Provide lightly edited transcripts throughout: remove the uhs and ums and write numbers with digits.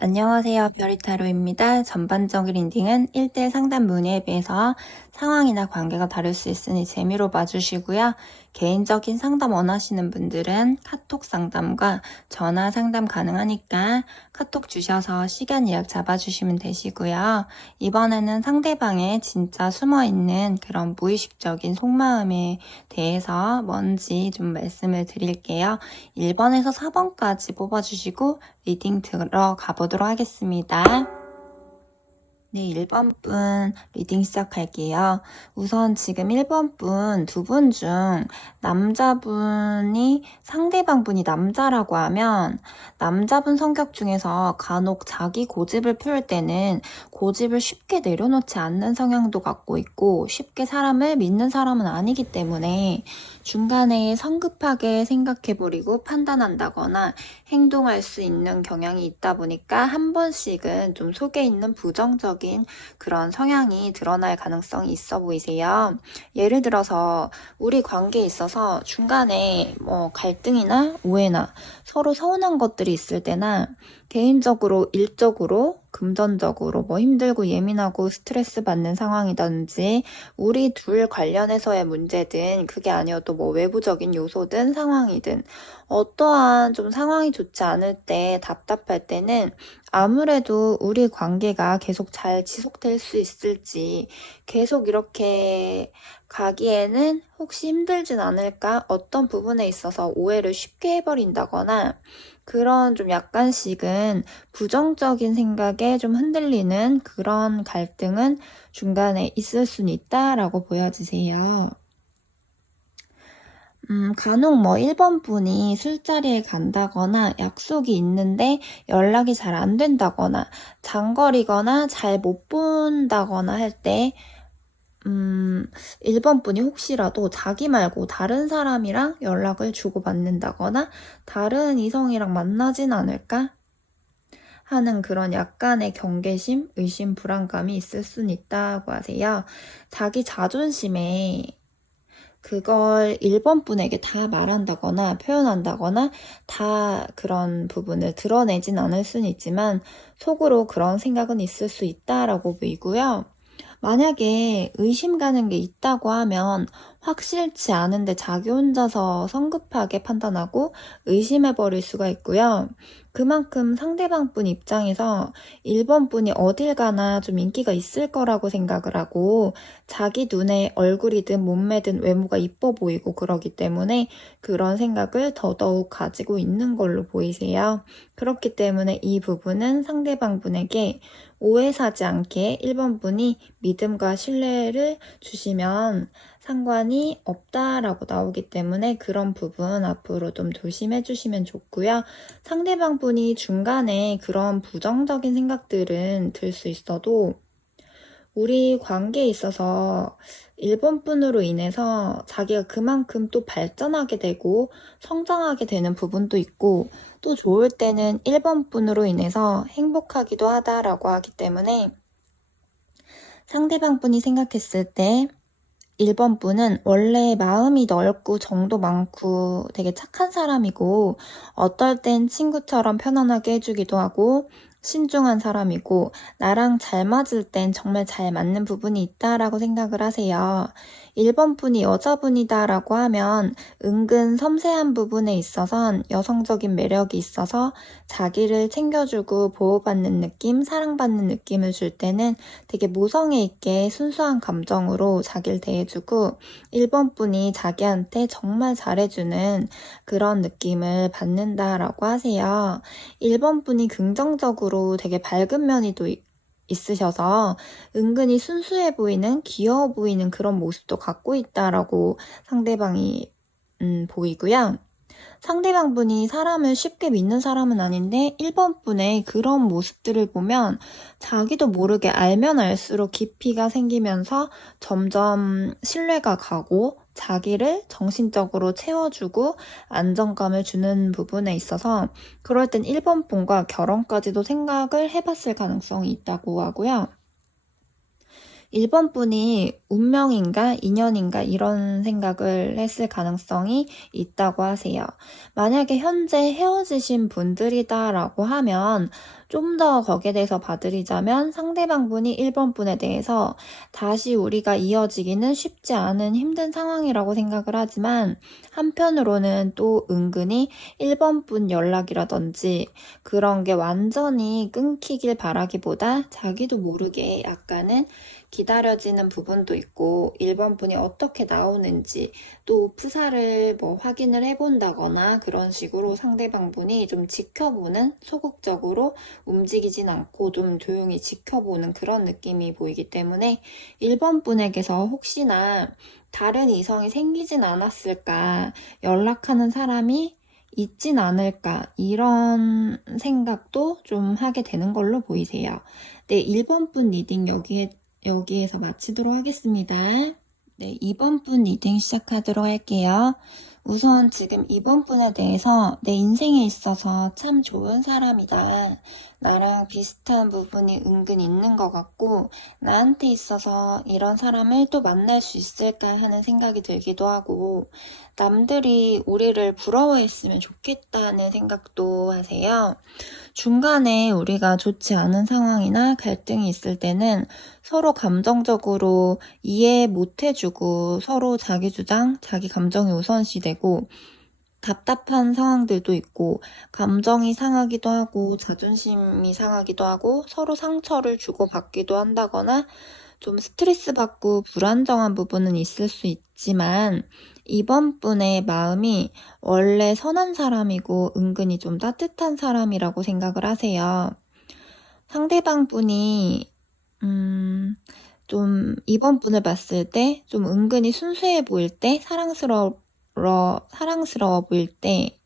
안녕하세요. 별이타로입니다. 전반적인 리딩은 1대1 상담 문의에 비해서 상황이나 관계가 다를 수 있으니 재미로 봐주시고요. 개인적인 상담 원하시는 분들은 카톡 상담과 전화 상담 가능하니까 카톡 주셔서 시간 예약 잡아주시면 되시고요. 이번에는 상대방의 진짜 숨어있는 그런 무의식적인 속마음에 대해서 뭔지 좀 말씀을 드릴게요. 1번에서 4번까지 뽑아주시고 리딩 들어가 보도록 하겠습니다. 네, 1번 분 리딩 시작할게요. 우선 지금 1번 분 두 분 중 남자분이 상대방 분이 남자라고 하면 남자분 성격 중에서 간혹 자기 고집을 피울 때는 고집을 쉽게 내려놓지 않는 성향도 갖고 있고 쉽게 사람을 믿는 사람은 아니기 때문에 중간에 성급하게 생각해버리고 판단한다거나 행동할 수 있는 경향이 있다 보니까 한 번씩은 좀 속에 있는 부정적인 그런 성향이 드러날 가능성이 있어 보이세요. 예를 들어서 우리 관계에 있어서 중간에 갈등이나 오해나 서로 서운한 것들이 있을 때나 개인적으로, 일적으로, 금전적으로 힘들고 예민하고 스트레스 받는 상황이든지 우리 둘 관련해서의 문제든 그게 아니어도 외부적인 요소든 상황이든 어떠한 좀 상황이 좋지 않을 때 답답할 때는 아무래도 우리 관계가 계속 잘 지속될 수 있을지 계속 이렇게 가기에는 혹시 힘들진 않을까? 어떤 부분에 있어서 오해를 쉽게 해버린다거나 그런 좀 약간씩은 부정적인 생각에 좀 흔들리는 그런 갈등은 중간에 있을 수는 있다라고 보여지세요. 간혹 1번 분이 술자리에 간다거나 약속이 있는데 연락이 잘 안 된다거나 장거리거나 잘 못 본다거나 할 때 1번 분이 혹시라도 자기 말고 다른 사람이랑 연락을 주고받는다거나 다른 이성이랑 만나진 않을까? 하는 그런 약간의 경계심, 의심, 불안감이 있을 수는 있다고 하세요. 자기 자존심에 그걸 1번 분에게 다 말한다거나 표현한다거나 다 그런 부분을 드러내진 않을 수는 있지만 속으로 그런 생각은 있을 수 있다라고 보이고요. 만약에 의심 가는 게 있다고 하면 확실치 않은데 자기 혼자서 성급하게 판단하고 의심해버릴 수가 있고요. 그만큼 상대방 분 입장에서 1번 분이 어딜 가나 좀 인기가 있을 거라고 생각을 하고 자기 눈에 얼굴이든 몸매든 외모가 이뻐 보이고 그러기 때문에 그런 생각을 더더욱 가지고 있는 걸로 보이세요. 그렇기 때문에 이 부분은 상대방 분에게 오해 사지 않게 1번 분이 믿음과 신뢰를 주시면 상관이 없다라고 나오기 때문에 그런 부분 앞으로 좀 조심해 주시면 좋고요. 상대방 분이 중간에 그런 부정적인 생각들은 들 수 있어도 우리 관계에 있어서 1번 분으로 인해서 자기가 그만큼 또 발전하게 되고 성장하게 되는 부분도 있고 또 좋을 때는 1번 분으로 인해서 행복하기도 하다라고 하기 때문에 상대방 분이 생각했을 때 1번 분은 원래 마음이 넓고 정도 많고 되게 착한 사람이고 어떨 땐 친구처럼 편안하게 해주기도 하고 신중한 사람이고 나랑 잘 맞을 땐 정말 잘 맞는 부분이 있다라고 생각을 하세요. 1번 분이 여자분이다라고 하면 은근 섬세한 부분에 있어선 여성적인 매력이 있어서 자기를 챙겨주고 보호받는 느낌, 사랑받는 느낌을 줄 때는 되게 모성애 있게 순수한 감정으로 자기를 대해주고 1번 분이 자기한테 정말 잘해주는 그런 느낌을 받는다라고 하세요. 1번 분이 긍정적으로 되게 밝은 면이 또 있으셔서 은근히 순수해 보이는, 귀여워 보이는 그런 모습도 갖고 있다라고 상대방이 보이고요. 상대방 분이 사람을 쉽게 믿는 사람은 아닌데 1번 분의 그런 모습들을 보면 자기도 모르게 알면 알수록 깊이가 생기면서 점점 신뢰가 가고 자기를 정신적으로 채워주고 안정감을 주는 부분에 있어서 그럴 땐 1번 분과 결혼까지도 생각을 해봤을 가능성이 있다고 하고요. 1번 분이 운명인가 인연인가 이런 생각을 했을 가능성이 있다고 하세요. 만약에 현재 헤어지신 분들이다라고 하면 좀 더 거기에 대해서 봐드리자면 상대방 분이 1번 분에 대해서 다시 우리가 이어지기는 쉽지 않은 힘든 상황이라고 생각을 하지만 한편으로는 또 은근히 1번 분 연락이라든지 그런 게 완전히 끊기길 바라기보다 자기도 모르게 약간은 기다려지는 부분도 있고 1번 분이 어떻게 나오는지 또 프사를 뭐 확인을 해본다거나 그런 식으로 상대방 분이 좀 지켜보는 소극적으로 움직이진 않고 좀 조용히 지켜보는 그런 느낌이 보이기 때문에 1번 분에게서 혹시나 다른 이성이 생기진 않았을까, 연락하는 사람이 있진 않을까 이런 생각도 좀 하게 되는 걸로 보이세요. 네, 1번 분 리딩 여기에서 마치도록 하겠습니다. 네, 2번 분 리딩 시작하도록 할게요. 우선 지금 2번 분에 대해서 내 인생에 있어서 참 좋은 사람이다. 나랑 비슷한 부분이 은근 있는 것 같고 나한테 있어서 이런 사람을 또 만날 수 있을까 하는 생각이 들기도 하고 남들이 우리를 부러워했으면 좋겠다는 생각도 하세요. 중간에 우리가 좋지 않은 상황이나 갈등이 있을 때는 서로 감정적으로 이해 못 해주고 서로 자기 주장, 자기 감정이 우선시되고 답답한 상황들도 있고 감정이 상하기도 하고 자존심이 상하기도 하고 서로 상처를 주고받기도 한다거나 좀 스트레스 받고 불안정한 부분은 있을 수 있지만 이번 분의 마음이 원래 선한 사람이고 은근히 좀 따뜻한 사람이라고 생각을 하세요. 상대방 분이 좀 이번 분을 봤을 때 좀 은근히 순수해 보일 때 사랑스러워 보일 때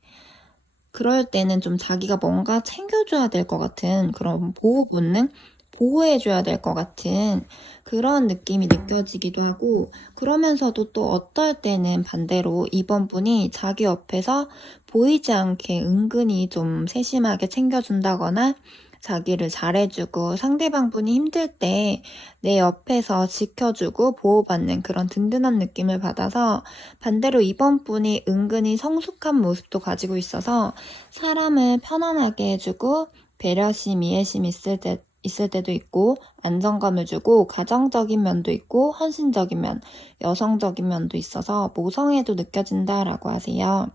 그럴 때는 좀 자기가 뭔가 챙겨줘야 될 것 같은 그런 보호 본능? 보호해줘야 될 것 같은 그런 느낌이 느껴지기도 하고 그러면서도 또 어떨 때는 반대로 이번 분이 자기 옆에서 보이지 않게 은근히 좀 세심하게 챙겨준다거나 자기를 잘해주고 상대방 분이 힘들 때 내 옆에서 지켜주고 보호받는 그런 든든한 느낌을 받아서 반대로 이번 분이 은근히 성숙한 모습도 가지고 있어서 사람을 편안하게 해주고 배려심, 이해심 있을 때도 있고 안정감을 주고 가정적인 면도 있고 헌신적인 면, 여성적인 면도 있어서 모성애도 느껴진다라고 하세요.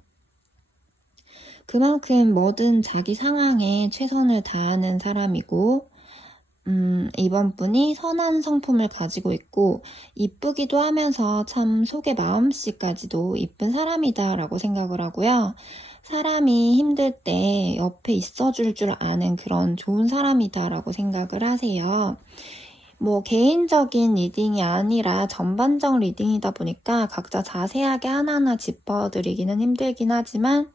그만큼 뭐든 자기 상황에 최선을 다하는 사람이고 이번 분이 선한 성품을 가지고 있고 이쁘기도 하면서 참 속의 마음씨까지도 이쁜 사람이다라고 생각을 하고요. 사람이 힘들 때 옆에 있어줄 줄 아는 그런 좋은 사람이다라고 생각을 하세요. 뭐 개인적인 리딩이 아니라 전반적 리딩이다 보니까 각자 자세하게 하나하나 짚어드리기는 힘들긴 하지만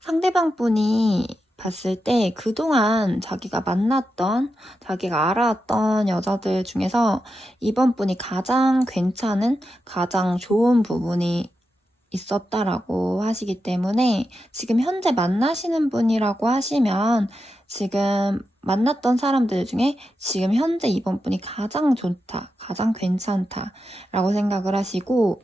상대방 분이 봤을 때 그동안 자기가 만났던, 자기가 알아왔던 여자들 중에서 이번 분이 가장 괜찮은, 가장 좋은 부분이 있었다라고 하시기 때문에 지금 현재 만나시는 분이라고 하시면 지금 만났던 사람들 중에 지금 현재 이번 분이 가장 좋다, 가장 괜찮다 라고 생각을 하시고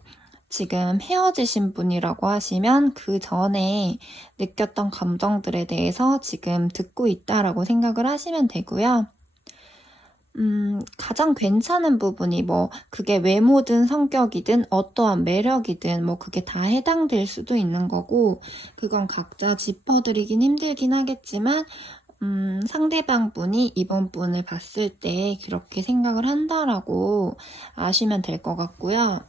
지금 헤어지신 분이라고 하시면 그 전에 느꼈던 감정들에 대해서 지금 듣고 있다라고 생각을 하시면 되고요. 가장 괜찮은 부분이 뭐 그게 외모든 성격이든 어떠한 매력이든 뭐 그게 다 해당될 수도 있는 거고 그건 각자 짚어드리긴 힘들긴 하겠지만 상대방 분이 이번 분을 봤을 때 그렇게 생각을 한다라고 아시면 될 것 같고요.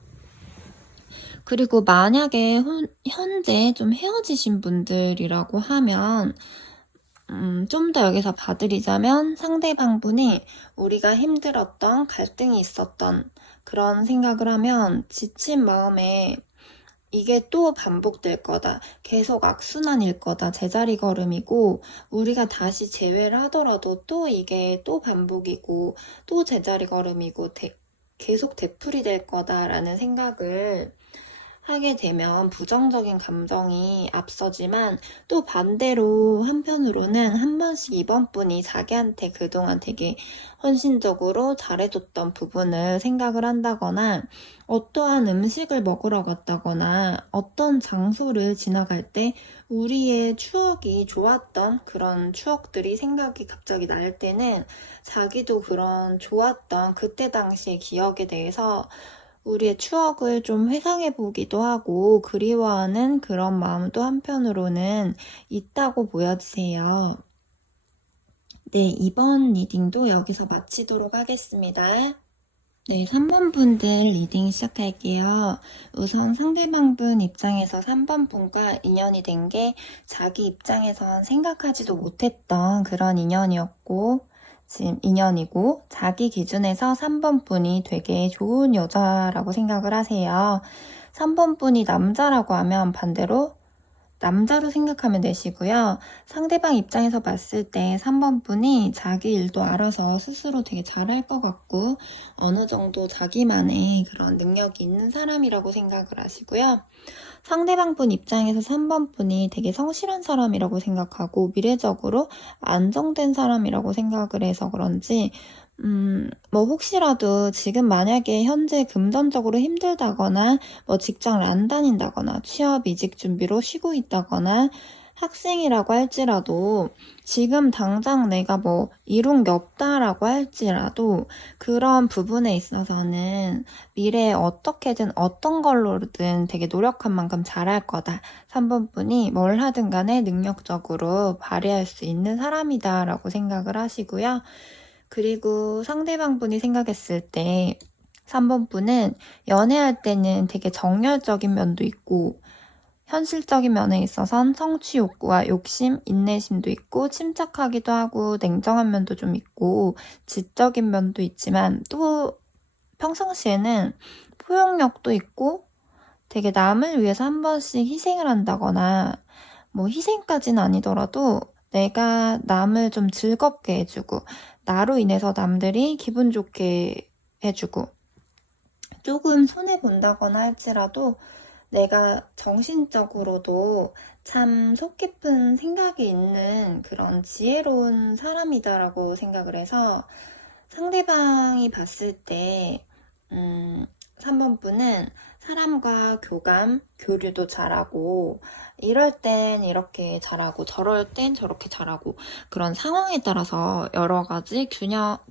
그리고 만약에 현재 좀 헤어지신 분들이라고 하면 좀 더 여기서 봐드리자면 상대방 분이 우리가 힘들었던 갈등이 있었던 그런 생각을 하면 지친 마음에 이게 또 반복될 거다. 계속 악순환일 거다. 제자리 걸음이고 우리가 다시 재회를 하더라도 또 이게 또 반복이고 또 제자리 걸음이고 계속 되풀이 될 거다라는 생각을 하게 되면 부정적인 감정이 앞서지만 또 반대로 한편으로는 한 번씩 이번 분이 자기한테 그동안 되게 헌신적으로 잘해줬던 부분을 생각을 한다거나 어떠한 음식을 먹으러 갔다거나 어떤 장소를 지나갈 때 우리의 추억이 좋았던 그런 추억들이 생각이 갑자기 날 때는 자기도 그런 좋았던 그때 당시의 기억에 대해서 우리의 추억을 좀 회상해 보기도 하고 그리워하는 그런 마음도 한편으로는 있다고 보여지세요. 네, 이번 리딩도 여기서 마치도록 하겠습니다. 네, 3번 분들 리딩 시작할게요. 우선 상대방 분 입장에서 3번 분과 인연이 된 게 자기 입장에선 생각하지도 못했던 그런 인연이었고 지금 인연이고 자기 기준에서 3번 분이 되게 좋은 여자라고 생각을 하세요. 3번 분이 남자라고 하면 반대로 남자로 생각하면 되시고요. 상대방 입장에서 봤을 때 3번 분이 자기 일도 알아서 스스로 되게 잘할 것 같고 어느 정도 자기만의 그런 능력이 있는 사람이라고 생각을 하시고요. 상대방 분 입장에서 3번 분이 되게 성실한 사람이라고 생각하고 미래적으로 안정된 사람이라고 생각을 해서 그런지 뭐 혹시라도 지금 만약에 현재 금전적으로 힘들다거나 뭐 직장을 안 다닌다거나 취업 이직 준비로 쉬고 있다거나 학생이라고 할지라도 지금 당장 내가 뭐 이룬 게 없다라고 할지라도 그런 부분에 있어서는 미래에 어떻게든 어떤 걸로든 되게 노력한 만큼 잘할 거다. 3번 분이 뭘 하든 간에 능력적으로 발휘할 수 있는 사람이다라고 생각을 하시고요. 그리고 상대방 분이 생각했을 때 3번 분은 연애할 때는 되게 정열적인 면도 있고 현실적인 면에 있어선 성취 욕구와 욕심, 인내심도 있고 침착하기도 하고 냉정한 면도 좀 있고 지적인 면도 있지만 또 평상시에는 포용력도 있고 되게 남을 위해서 한 번씩 희생을 한다거나 뭐 희생까지는 아니더라도 내가 남을 좀 즐겁게 해주고 나로 인해서 남들이 기분 좋게 해주고 조금 손해본다거나 할지라도 내가 정신적으로도 참 속 깊은 생각이 있는 그런 지혜로운 사람이다라고 생각을 해서 상대방이 봤을 때 3번 분은 사람과 교감, 교류도 잘하고 이럴 땐 이렇게 잘하고 저럴 땐 저렇게 잘하고 그런 상황에 따라서 여러 가지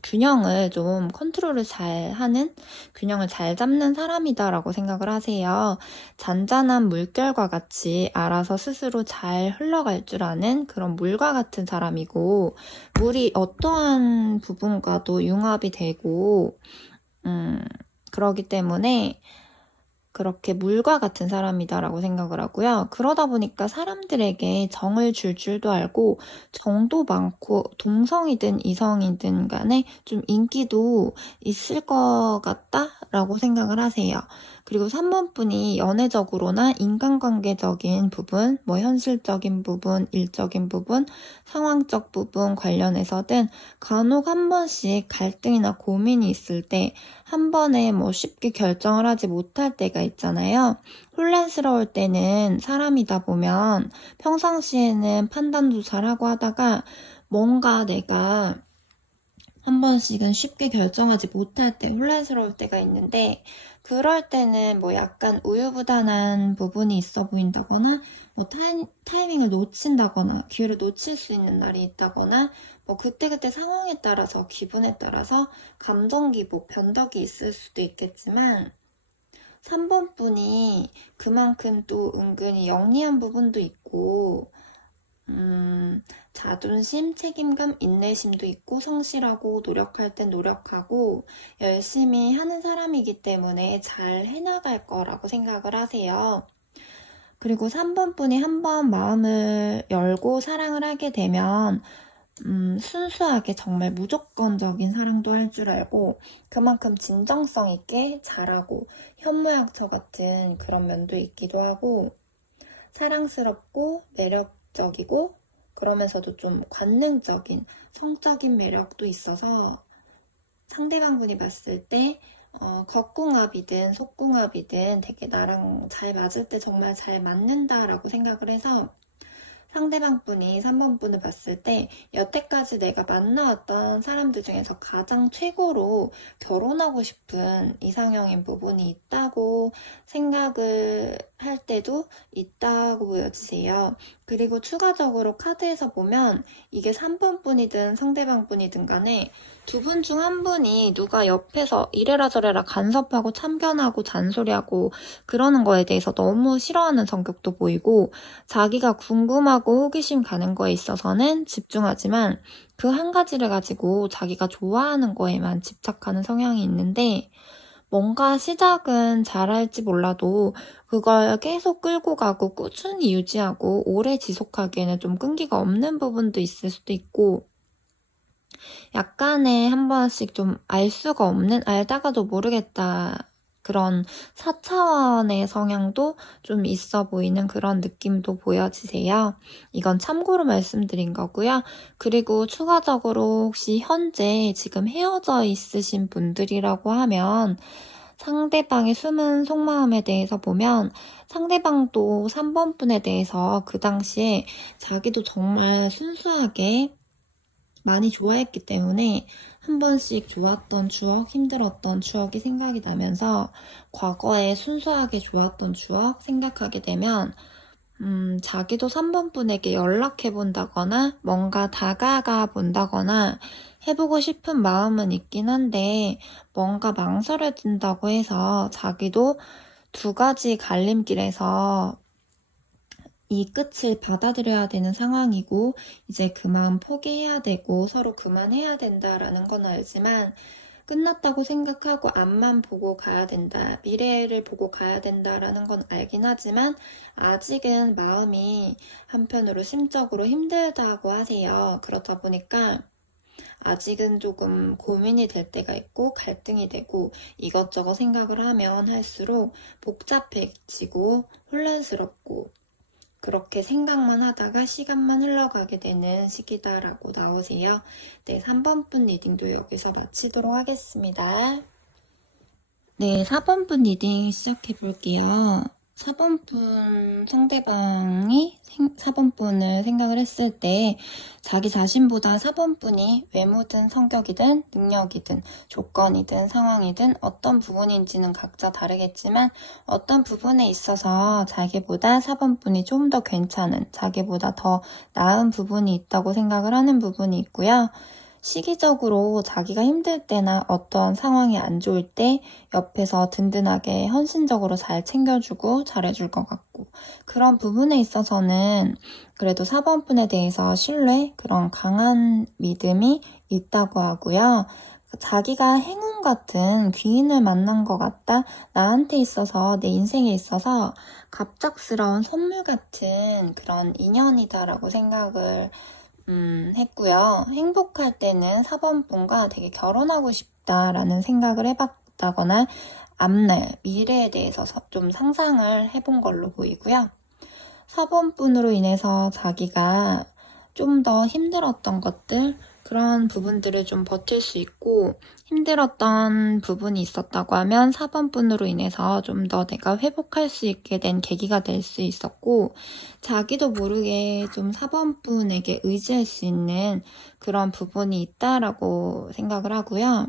균형을 좀 컨트롤을 잘 하는 균형을 잘 잡는 사람이다라고 생각을 하세요. 잔잔한 물결과 같이 알아서 스스로 잘 흘러갈 줄 아는 그런 물과 같은 사람이고 물이 어떠한 부분과도 융합이 되고 그러기 때문에 그렇게 물과 같은 사람이다라고 생각을 하고요. 그러다 보니까 사람들에게 정을 줄 줄도 알고 정도 많고 동성이든 이성이든 간에 좀 인기도 있을 것 같다라고 생각을 하세요. 그리고 3번 분이 연애적으로나 인간관계적인 부분, 뭐 현실적인 부분, 일적인 부분, 상황적 부분 관련해서든 간혹 한 번씩 갈등이나 고민이 있을 때 한 번에 뭐 쉽게 결정을 하지 못할 때가 있잖아요. 혼란스러울 때는 사람이다 보면 평상시에는 판단도 잘하고 하다가 뭔가 내가 한 번씩은 쉽게 결정하지 못할 때 혼란스러울 때가 있는데 그럴 때는 뭐 약간 우유부단한 부분이 있어 보인다거나 뭐 타이밍을 놓친다거나 기회를 놓칠 수 있는 날이 있다거나 뭐 그때그때 상황에 따라서 기분에 따라서 감정 기복, 변덕이 있을 수도 있겠지만 3번 분이 그만큼 또 은근히 영리한 부분도 있고 자존심, 책임감, 인내심도 있고 성실하고 노력할 땐 노력하고 열심히 하는 사람이기 때문에 잘 해나갈 거라고 생각을 하세요. 그리고 3번 분이 한번 마음을 열고 사랑을 하게 되면 순수하게 정말 무조건적인 사랑도 할 줄 알고 그만큼 진정성 있게 잘하고 현모양처 같은 그런 면도 있기도 하고 사랑스럽고 매력적이고 그러면서도 좀 관능적인 성적인 매력도 있어서 상대방 분이 봤을 때 겉궁합이든 속궁합이든 되게 나랑 잘 맞을 때 정말 잘 맞는다라고 생각을 해서 상대방 분이 3번 분을 봤을 때 여태까지 내가 만나왔던 사람들 중에서 가장 최고로 결혼하고 싶은 이상형인 부분이 있다고 생각을 할 때도 있다고 보여지세요. 그리고 추가적으로 카드에서 보면 이게 3번 분이든 상대방 분이든 간에 두 분 중 한 분이 누가 옆에서 이래라 저래라 간섭하고 참견하고 잔소리하고 그러는 거에 대해서 너무 싫어하는 성격도 보이고, 자기가 궁금하고 호기심 가는 거에 있어서는 집중하지만 그 한 가지를 가지고 자기가 좋아하는 거에만 집착하는 성향이 있는데, 뭔가 시작은 잘할지 몰라도 그걸 계속 끌고 가고 꾸준히 유지하고 오래 지속하기에는 좀 끈기가 없는 부분도 있을 수도 있고, 약간의 한 번씩 좀 알 수가 없는, 알다가도 모르겠다, 그런 4차원의 성향도 좀 있어 보이는 그런 느낌도 보여지세요. 이건 참고로 말씀드린 거고요. 그리고 추가적으로 혹시 현재 지금 헤어져 있으신 분들이라고 하면 상대방의 숨은 속마음에 대해서 보면 상대방도 3번 분에 대해서 그 당시에 자기도 정말 순수하게 많이 좋아했기 때문에 한 번씩 좋았던 추억, 힘들었던 추억이 생각이 나면서 과거에 순수하게 좋았던 추억 생각하게 되면 자기도 3번 분에게 연락해 본다거나 뭔가 다가가 본다거나 해보고 싶은 마음은 있긴 한데 뭔가 망설여진다고 해서 자기도 두 가지 갈림길에서 이 끝을 받아들여야 되는 상황이고 이제 그만 포기해야 되고 서로 그만해야 된다라는 건 알지만 끝났다고 생각하고 앞만 보고 가야 된다, 미래를 보고 가야 된다라는 건 알긴 하지만 아직은 마음이 한편으로 심적으로 힘들다고 하세요. 그렇다 보니까 아직은 조금 고민이 될 때가 있고 갈등이 되고 이것저것 생각을 하면 할수록 복잡해지고 혼란스럽고 그렇게 생각만 하다가 시간만 흘러가게 되는 시기다라고 나오세요. 네, 3번분 리딩도 여기서 마치도록 하겠습니다. 네, 4번분 리딩 시작해 볼게요. 4번분 상대방이 4번분을 생각을 했을 때 자기 자신보다 4번분이 외모든 성격이든 능력이든 조건이든 상황이든 어떤 부분인지는 각자 다르겠지만 어떤 부분에 있어서 자기보다 4번분이 좀 더 괜찮은, 자기보다 더 나은 부분이 있다고 생각을 하는 부분이 있고요. 시기적으로 자기가 힘들 때나 어떤 상황이 안 좋을 때 옆에서 든든하게 헌신적으로 잘 챙겨주고 잘해줄 것 같고, 그런 부분에 있어서는 그래도 4번분에 대해서 신뢰, 그런 강한 믿음이 있다고 하고요. 자기가 행운 같은 귀인을 만난 것 같다, 나한테 있어서, 내 인생에 있어서 갑작스러운 선물 같은 그런 인연이다라고 생각을 했고요. 행복할 때는 4번분과 되게 결혼하고 싶다라는 생각을 해봤다거나 앞날, 미래에 대해서 좀 상상을 해본 걸로 보이고요. 4번분으로 인해서 자기가 좀 더 힘들었던 것들, 그런 부분들을 좀 버틸 수 있고, 힘들었던 부분이 있었다고 하면 4번분으로 인해서 좀 더 내가 회복할 수 있게 된 계기가 될 수 있었고, 자기도 모르게 좀 4번분에게 의지할 수 있는 그런 부분이 있다라고 생각을 하고요.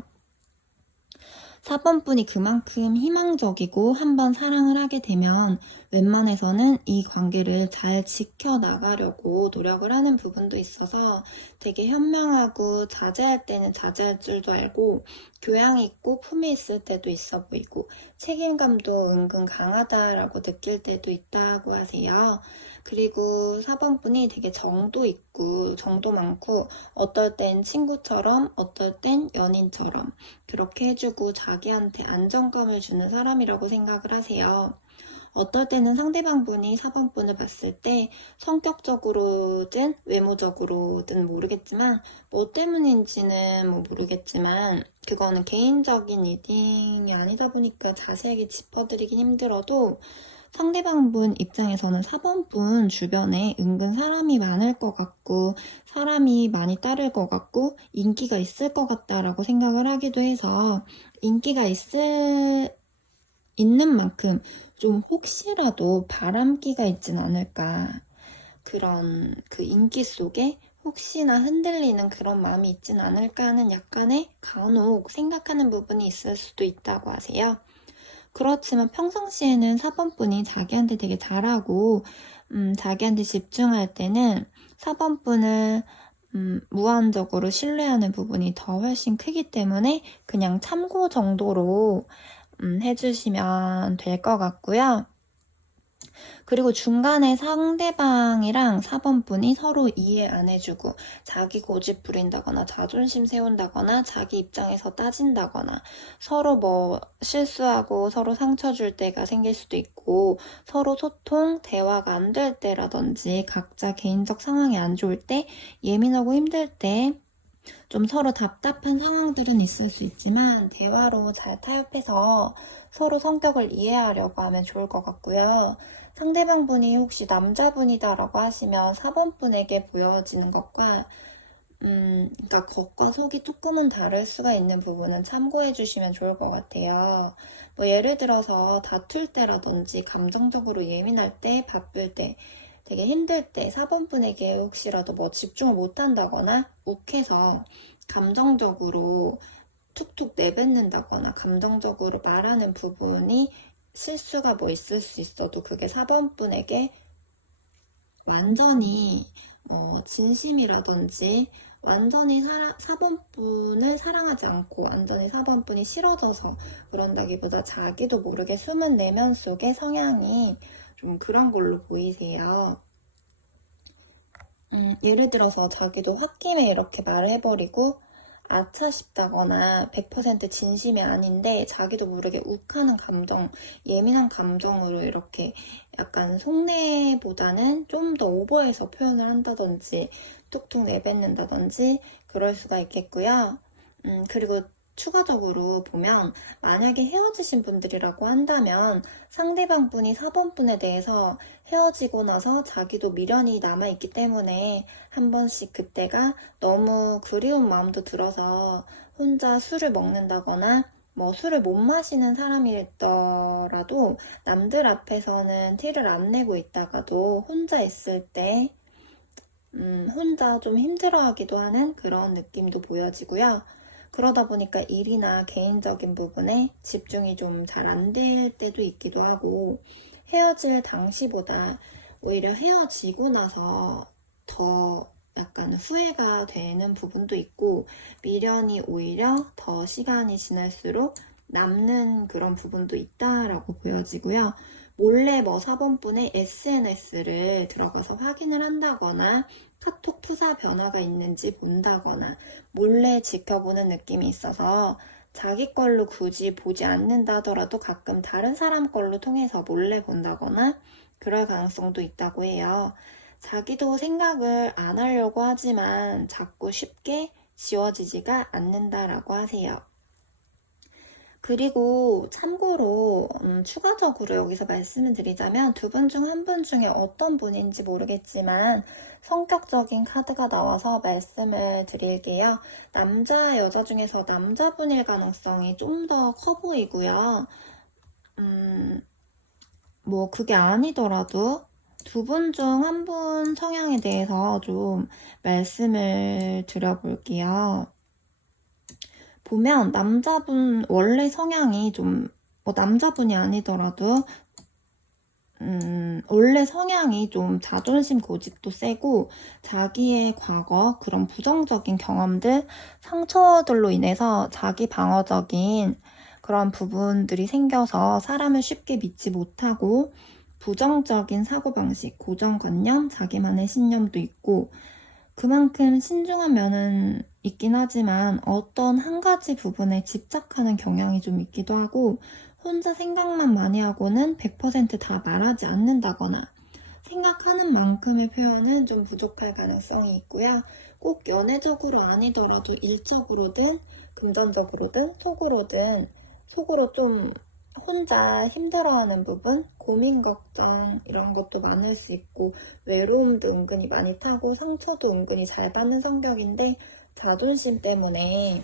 4번분이 그만큼 희망적이고 한번 사랑을 하게 되면 웬만해서는 이 관계를 잘 지켜나가려고 노력을 하는 부분도 있어서 되게 현명하고 자제할 때는 자제할 줄도 알고 교양 있고 품이 있을 때도 있어 보이고 책임감도 은근 강하다라고 느낄 때도 있다고 하세요. 그리고 4번분이 되게 정도 있고 정도 많고 어떨 땐 친구처럼 어떨 땐 연인처럼 그렇게 해주고 자기한테 안정감을 주는 사람이라고 생각을 하세요. 어떨 때는 상대방분이 4번분을 봤을 때 성격적으로든 외모적으로든 모르겠지만 뭐 때문인지는 모르겠지만 그거는 개인적인 리딩이 아니다 보니까 자세하게 짚어드리긴 힘들어도 상대방분 입장에서는 4번분 주변에 은근 사람이 많을 것 같고 사람이 많이 따를 것 같고 인기가 있을 것 같다라고 생각을 하기도 해서 인기가 있는 만큼 좀 혹시라도 바람기가 있진 않을까, 그런 그 인기 속에 혹시나 흔들리는 그런 마음이 있진 않을까 하는 약간의 간혹 생각하는 부분이 있을 수도 있다고 하세요. 그렇지만 평상시에는 4번분이 자기한테 되게 잘하고 자기한테 집중할 때는 4번분을 무한적으로 신뢰하는 부분이 더 훨씬 크기 때문에 그냥 참고 정도로 해주시면 될 것 같고요. 그리고 중간에 상대방이랑 4번분이 서로 이해 안 해주고 자기 고집 부린다거나 자존심 세운다거나 자기 입장에서 따진다거나 서로 뭐 실수하고 서로 상처 줄 때가 생길 수도 있고 서로 소통, 대화가 안 될 때라든지 각자 개인적 상황이 안 좋을 때, 예민하고 힘들 때 좀 서로 답답한 상황들은 있을 수 있지만 대화로 잘 타협해서 서로 성격을 이해하려고 하면 좋을 것 같고요. 상대방 분이 혹시 남자분이다라고 하시면 4번분에게 보여지는 것과 그러니까 겉과 속이 조금은 다를 수가 있는 부분은 참고해 주시면 좋을 것 같아요. 뭐 예를 들어서 다툴 때라든지 감정적으로 예민할 때, 바쁠 때, 되게 힘들 때 4번분에게 혹시라도 뭐 집중을 못 한다거나 욱해서 감정적으로 툭툭 내뱉는다거나 감정적으로 말하는 부분이 실수가 뭐 있을 수 있어도 그게 4번분에게 완전히 진심이라든지 완전히 4번분을 사랑하지 않고 완전히 4번분이 싫어져서 그런다기보다 자기도 모르게 숨은 내면 속의 성향이 좀 그런 걸로 보이세요. 예를 들어서 자기도 홧김에 이렇게 말을 해버리고 아차 싶다거나 100% 진심이 아닌데 자기도 모르게 욱하는 감정, 예민한 감정으로 이렇게 약간 속내보다는 좀 더 오버해서 표현을 한다든지 툭툭 내뱉는다든지 그럴 수가 있겠고요. 그리고 추가적으로 보면 만약에 헤어지신 분들이라고 한다면 상대방 분이 4번분에 대해서 헤어지고 나서 자기도 미련이 남아있기 때문에 한 번씩 그때가 너무 그리운 마음도 들어서 혼자 술을 먹는다거나 뭐 술을 못 마시는 사람이더라도 남들 앞에서는 티를 안 내고 있다가도 혼자 있을 때 혼자 좀 힘들어하기도 하는 그런 느낌도 보여지고요. 그러다 보니까 일이나 개인적인 부분에 집중이 좀 잘 안 될 때도 있기도 하고, 헤어질 당시보다 오히려 헤어지고 나서 더 약간 후회가 되는 부분도 있고, 미련이 오히려 더 시간이 지날수록 남는 그런 부분도 있다라고 보여지고요. 몰래 뭐 4번분의 SNS를 들어가서 확인을 한다거나 카톡 푸사 변화가 있는지 본다거나 몰래 지켜보는 느낌이 있어서 자기 걸로 굳이 보지 않는다 하더라도 가끔 다른 사람 걸로 통해서 몰래 본다거나 그럴 가능성도 있다고 해요. 자기도 생각을 안 하려고 하지만 자꾸 쉽게 지워지지가 않는다라고 하세요. 그리고 참고로 추가적으로 여기서 말씀을 드리자면 두 분 중 한 분 중에 어떤 분인지 모르겠지만 성격적인 카드가 나와서 말씀을 드릴게요. 남자, 여자 중에서 남자분일 가능성이 좀 더 커 보이고요. 뭐 그게 아니더라도 두 분 중 한 분 성향에 대해서 좀 말씀을 드려볼게요. 보면 남자분 원래 성향이 좀 남자분이 아니더라도 원래 성향이 좀 자존심 고집도 세고 자기의 과거 그런 부정적인 경험들, 상처들로 인해서 자기 방어적인 그런 부분들이 생겨서 사람을 쉽게 믿지 못하고 부정적인 사고방식, 고정관념, 자기만의 신념도 있고 그만큼 신중한 면은 있긴 하지만 어떤 한 가지 부분에 집착하는 경향이 좀 있기도 하고 혼자 생각만 많이 하고는 100% 다 말하지 않는다거나 생각하는 만큼의 표현은 좀 부족할 가능성이 있고요. 꼭 연애적으로 아니더라도 일적으로든 금전적으로든 속으로 좀 혼자 힘들어하는 부분, 고민, 걱정 이런 것도 많을 수 있고 외로움도 은근히 많이 타고 상처도 은근히 잘 받는 성격인데 자존심 때문에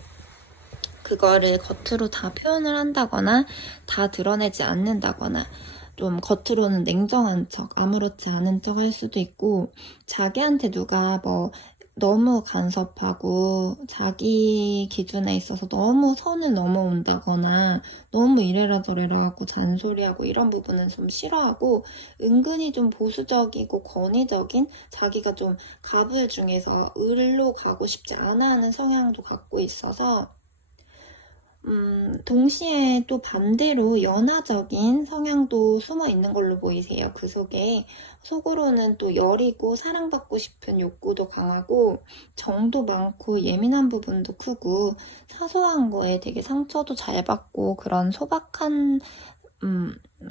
그거를 겉으로 다 표현을 한다거나 다 드러내지 않는다거나 좀 겉으로는 냉정한 척, 아무렇지 않은 척 할 수도 있고 자기한테 누가 뭐 너무 간섭하고 자기 기준에 있어서 너무 선을 넘어온다거나 너무 이래라 저래라 하고 잔소리하고 이런 부분은 좀 싫어하고 은근히 좀 보수적이고 권위적인 자기가 좀 갑을 중에서 을로 가고 싶지 않아 하는 성향도 갖고 있어서 동시에 또 반대로 연하적인 성향도 숨어 있는 걸로 보이세요. 그 속에 속으로는 또 여리고 사랑받고 싶은 욕구도 강하고 정도 많고 예민한 부분도 크고 사소한 거에 되게 상처도 잘 받고 그런 소박한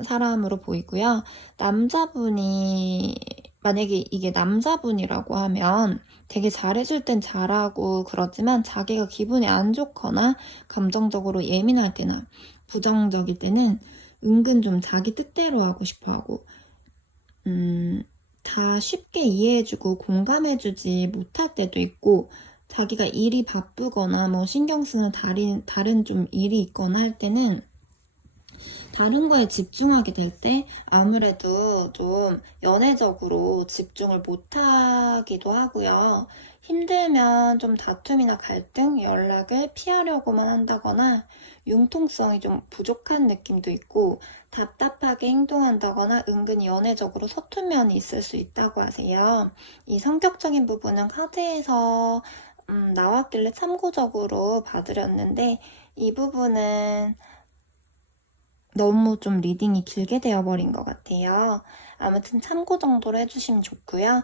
사람으로 보이고요. 남자분이 만약에 이게 남자분이라고 하면 되게 잘해줄 땐 잘하고 그러지만 자기가 기분이 안 좋거나 감정적으로 예민할 때나 부정적일 때는 은근 좀 자기 뜻대로 하고 싶어 하고 다 쉽게 이해해주고 공감해주지 못할 때도 있고 자기가 일이 바쁘거나 뭐 신경 쓰는 다른 좀 일이 있거나 할 때는 다른 거에 집중하게 될 때 아무래도 좀 연애적으로 집중을 못하기도 하고요. 힘들면 좀 다툼이나 갈등, 연락을 피하려고만 한다거나 융통성이 좀 부족한 느낌도 있고 답답하게 행동한다거나 은근히 연애적으로 서툰 면이 있을 수 있다고 하세요. 이 성격적인 부분은 카드에서 나왔길래 참고적으로 봐드렸는데 이 부분은 너무 좀 리딩이 길게 되어버린 것 같아요. 아무튼 참고 정도로 해주시면 좋고요.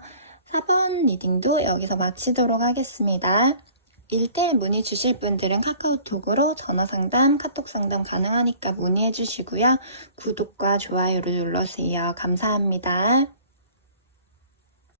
4번 리딩도 여기서 마치도록 하겠습니다. 1대1 문의 주실 분들은 카카오톡으로 전화상담, 카톡상담 가능하니까 문의해 주시고요. 구독과 좋아요를 눌러주세요. 감사합니다.